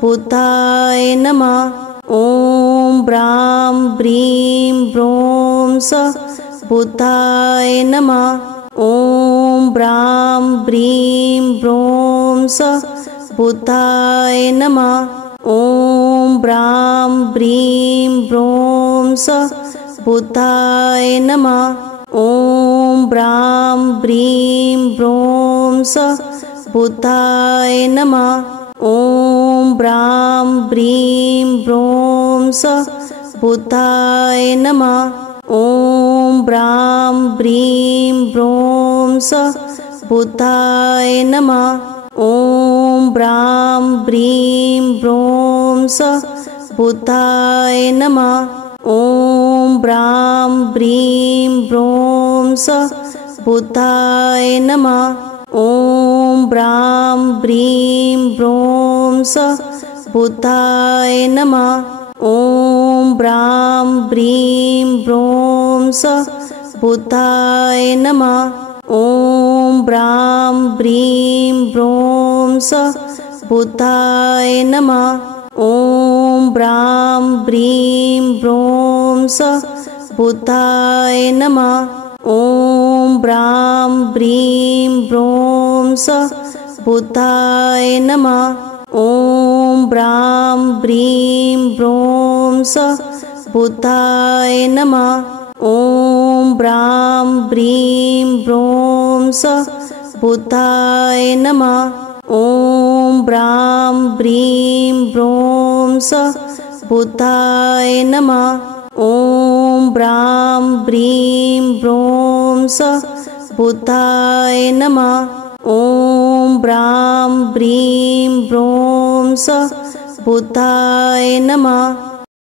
बुद्धाय नमः। ॐ ब्रां ब्रीं ब्रों सः बुद्धाय नमः। ॐ ब्रां ब्रीं ब्रों सः बुद्धाय नमः। ॐ ब्रां ब्रीं ब्रों सः बुद्धाय नमः। ॐ ब्रां ब्रीं ब्रों सः बुद्धाय नमः। ॐ ब्रां ब्रीं ब्रों सः बुद्धाय नमः। ॐ ब्रां ब्रीं ब्रों सः बुद्धाय नमः। ॐ ब्रां ब्रीं ब्रों सः बुद्धाय नमः। ॐ ब्रां ब्रीं ब्रों सः बुद्धाय नमः। ॐ ब्रां ब्रीं ब्रों सः बुद्धाय नमः। ॐ ब्रां ब्रीं ब्रों सः बुद्धाय नमः। ॐ ब्रां ब्रीं ब्रों सः बुद्धाय नमः। ॐ ब्रां ब्रीं ब्रों सः बुद्धाय नमः। ॐ ब्रां ब्रीं ब्रों सः बुद्धाय नमः। ॐ ब्रां ब्रीं ब्रों सः बुद्धाय नमः। ॐ ब्रां ब्रीं ब्रों सः बुद्धाय नमः। ॐ ब्रां ब्रीं ब्रों सः बुद्धाय नमः। ॐ ब्रां ब्रीं ब्रों सः बुद्धाय नमः। ॐ ब्रां ब्रीं ब्रों सः बुद्धाय नमः।